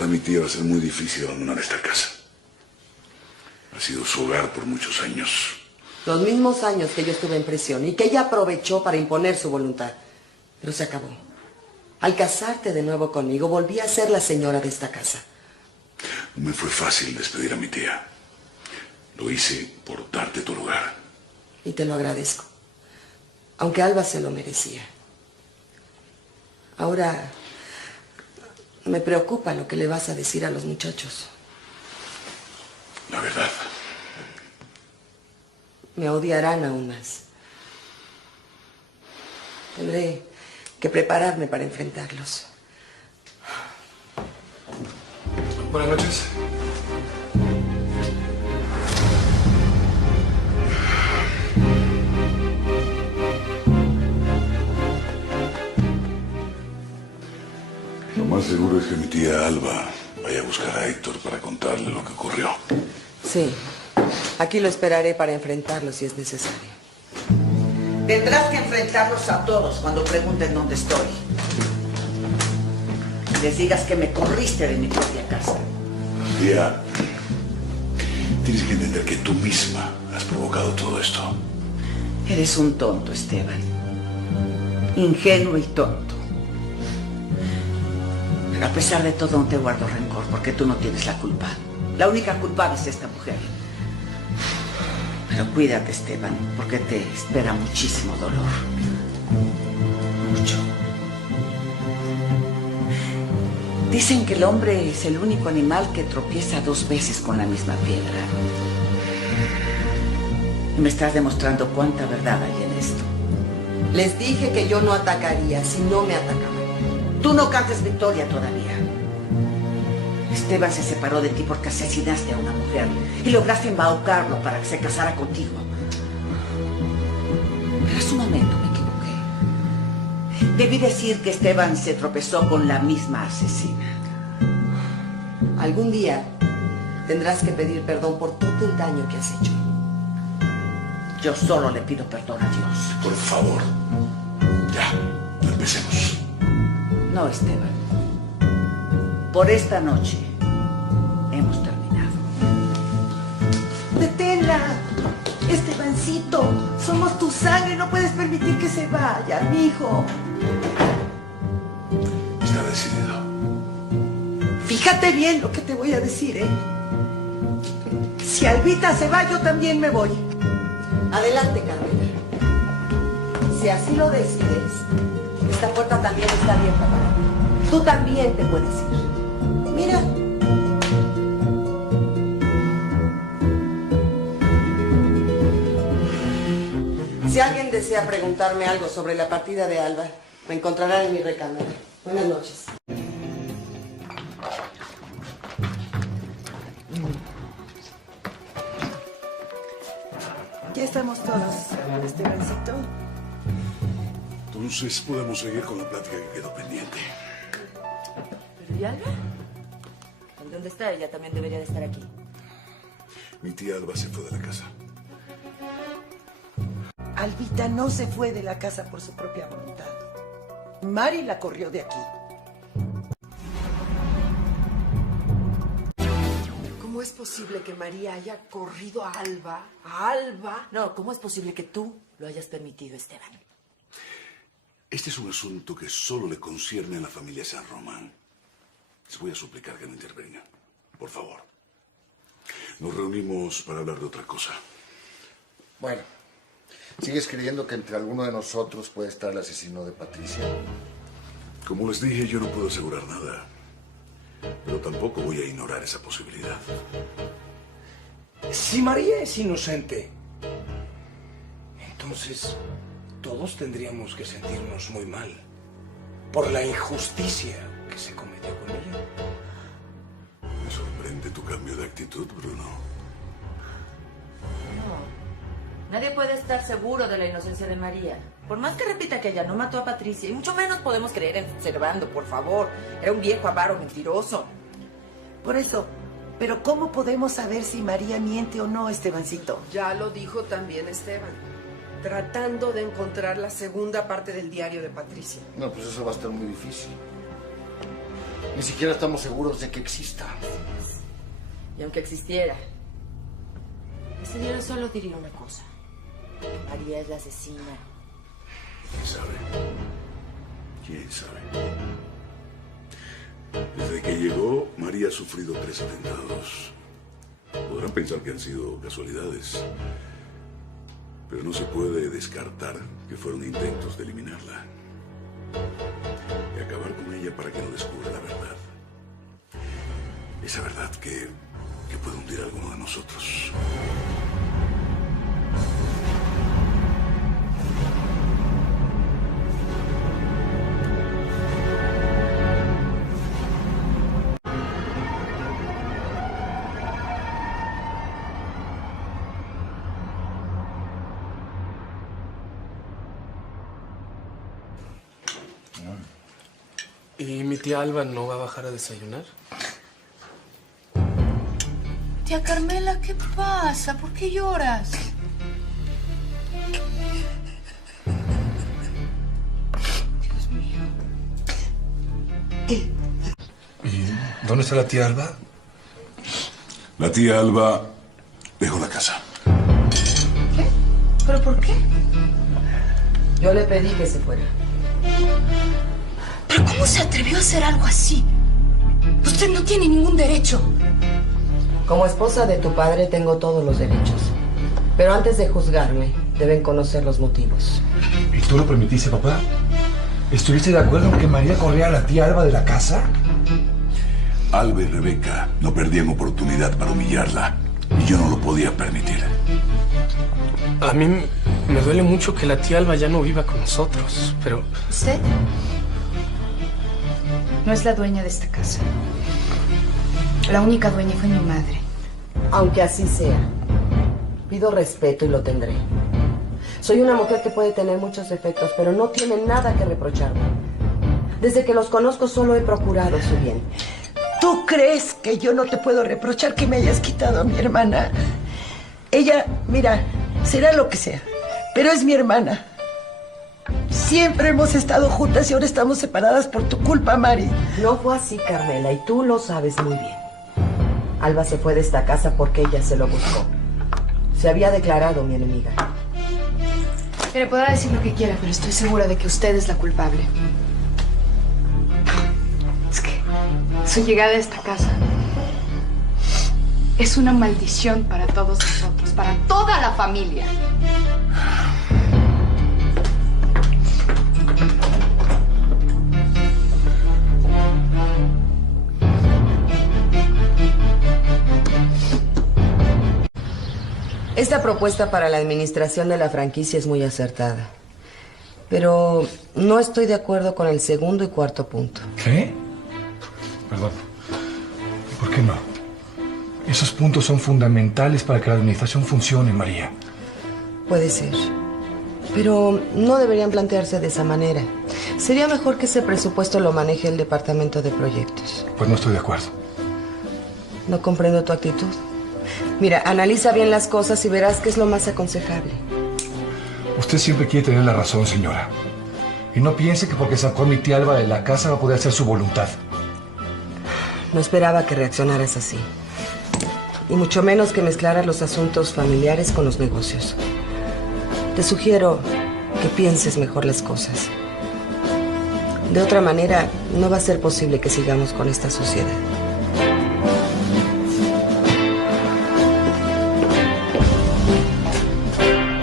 Para mi tía va a ser muy difícil abandonar esta casa. Ha sido su hogar por muchos años. Los mismos años que yo estuve en prisión y que ella aprovechó para imponer su voluntad. Pero se acabó. Al casarte de nuevo conmigo, volví a ser la señora de esta casa. No me fue fácil despedir a mi tía. Lo hice por darte tu lugar. Y te lo agradezco. Aunque Alba se lo merecía. Ahora me preocupa lo que le vas a decir a los muchachos. La verdad. Me odiarán aún más. Tendré que prepararme para enfrentarlos. Buenas noches. Lo más seguro es que mi tía Alba vaya a buscar a Héctor para contarle lo que ocurrió. Sí. Aquí lo esperaré para enfrentarlo si es necesario. Tendrás que enfrentarlos a todos cuando pregunten dónde estoy. Les digas que me corriste de mi propia casa. Tía, tienes que entender que tú misma has provocado todo esto. Eres un tonto, Esteban. Ingenuo y tonto. Pero a pesar de todo, no te guardo rencor porque tú no tienes la culpa. La única culpable es esta mujer. Pero cuídate, Esteban, porque te espera muchísimo dolor. Mucho. Dicen que el hombre es el único animal que tropieza 2 veces con la misma piedra. Y me estás demostrando cuánta verdad hay en esto. Les dije que yo no atacaría si no me atacaban. Tú no cantes victoria todavía. Esteban se separó de ti porque asesinaste a una mujer y lograste embaucarlo para que se casara contigo. Pero hace un momento me equivoqué. Debí decir que Esteban se tropezó con la misma asesina. Algún día tendrás que pedir perdón por todo el daño que has hecho. Yo solo le pido perdón a Dios. Por favor, ya, empecemos. No, Esteban. Por esta noche hemos terminado. ¡Deténla! Estebancito, somos tu sangre, no puedes permitir que se vaya, mijo. Está decidido. Fíjate bien lo que te voy a decir, ¿eh? Si Albita se va, yo también me voy. Adelante, Carmela. Si así lo decides, esta puerta también está abierta para ti. Tú también te puedes ir. Mira. Si alguien desea preguntarme algo sobre la partida de Alba, me encontrarán en mi recámara. Buenas noches. Ya estamos todos, Estebancito. Entonces podemos seguir con la plática que quedó pendiente. ¿Pero y Alba? ¿Dónde está? Ella también debería de estar aquí. Mi tía Alba se fue de la casa. Albita no se fue de la casa por su propia voluntad. Mari la corrió de aquí. ¿Cómo es posible que María haya corrido a Alba? ¿A Alba? No, ¿cómo es posible que tú lo hayas permitido, Esteban? Este es un asunto que solo le concierne a la familia San Román. Les voy a suplicar que no intervengan. Por favor. Nos reunimos para hablar de otra cosa. Bueno, ¿sigues creyendo que entre alguno de nosotros puede estar el asesino de Patricia? Como les dije, yo no puedo asegurar nada. Pero tampoco voy a ignorar esa posibilidad. Si María es inocente, entonces todos tendríamos que sentirnos muy mal por la injusticia que se cometió con ella. Me sorprende tu cambio de actitud, Bruno. No. Nadie puede estar seguro de la inocencia de María. Por más que repita que ella no mató a Patricia, y mucho menos podemos creer en Servando, por favor. Era un viejo avaro mentiroso. Por eso, pero ¿cómo podemos saber si María miente o no, Estebancito? Ya lo dijo también Esteban. Tratando de encontrar la segunda parte del diario de Patricia. No, pues eso va a estar muy difícil. Ni siquiera estamos seguros de que exista. Y aunque existiera, ese dinero solo diría una cosa. María es la asesina. ¿Quién sabe? ¿Quién sabe? Desde que llegó, María ha sufrido 3 atentados. Podrán pensar que han sido casualidades, pero no se puede descartar que fueron intentos de eliminarla y acabar con ella para que no descubra la verdad. Esa verdad que puede hundir a alguno de nosotros. ¿Y mi tía Alba no va a bajar a desayunar? Tía Carmela, ¿qué pasa? ¿Por qué lloras? Dios mío. ¿Y dónde está la tía Alba? La tía Alba dejó la casa. ¿Qué? ¿Pero por qué? Yo le pedí que se fuera. ¿Pero cómo se atrevió a hacer algo así? Usted no tiene ningún derecho. Como esposa de tu padre tengo todos los derechos. Pero antes de juzgarme, deben conocer los motivos. ¿Y tú lo permitiste, papá? ¿Estuviste de acuerdo en que María corriera a la tía Alba de la casa? Alba y Rebeca no perdían oportunidad para humillarla y yo no lo podía permitir. A mí me duele mucho que la tía Alba ya no viva con nosotros, pero... ¿Usted? No es la dueña de esta casa. La única dueña fue mi madre. Aunque así sea, pido respeto y lo tendré. Soy una mujer que puede tener muchos defectos, pero no tiene nada que reprocharme. Desde que los conozco solo he procurado su bien. ¿Tú crees que yo no te puedo reprochar que me hayas quitado a mi hermana? Ella, mira, será lo que sea, pero es mi hermana. Siempre hemos estado juntas y ahora estamos separadas por tu culpa, Mari. No fue así, Carmela, y tú lo sabes muy bien. Alba se fue de esta casa porque ella se lo buscó. Se había declarado mi enemiga. Mire, podrá decir lo que quiera, pero estoy segura de que usted es la culpable. Es que su llegada a esta casa es una maldición para todos nosotros, para toda la familia. Esta propuesta para la administración de la franquicia es muy acertada. Pero no estoy de acuerdo con el segundo y cuarto punto. ¿Qué? Perdón. ¿Por qué no? Esos puntos son fundamentales para que la administración funcione, María. Puede ser. Pero no deberían plantearse de esa manera. Sería mejor que ese presupuesto lo maneje el departamento de proyectos. Pues no estoy de acuerdo. No comprendo tu actitud. Mira, analiza bien las cosas y verás qué es lo más aconsejable. Usted siempre quiere tener la razón, señora. Y no piense que porque sacó a mi tía Alba de la casa va a poder hacer su voluntad. No esperaba que reaccionaras así. Y mucho menos que mezclaras los asuntos familiares con los negocios. Te sugiero que pienses mejor las cosas. De otra manera, no va a ser posible que sigamos con esta sociedad.